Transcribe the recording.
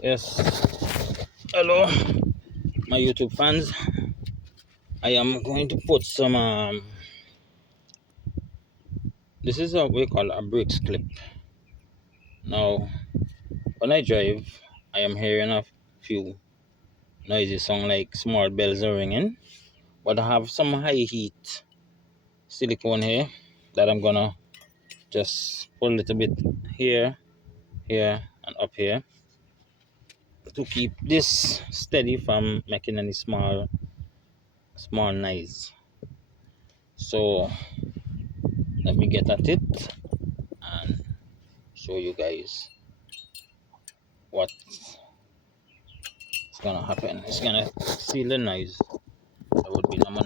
Yes, hello, my YouTube fans. I am going to put some. This is what we call a brakes clip. Now, when I drive, I am hearing a few noisy sound like small bells are ringing. But I have some high heat silicone here that I'm gonna just put a little bit here, here, and up here to keep this steady from making any small noise. So let me get at it and show you guys what's gonna happen. It's gonna seal the noise. There would be no more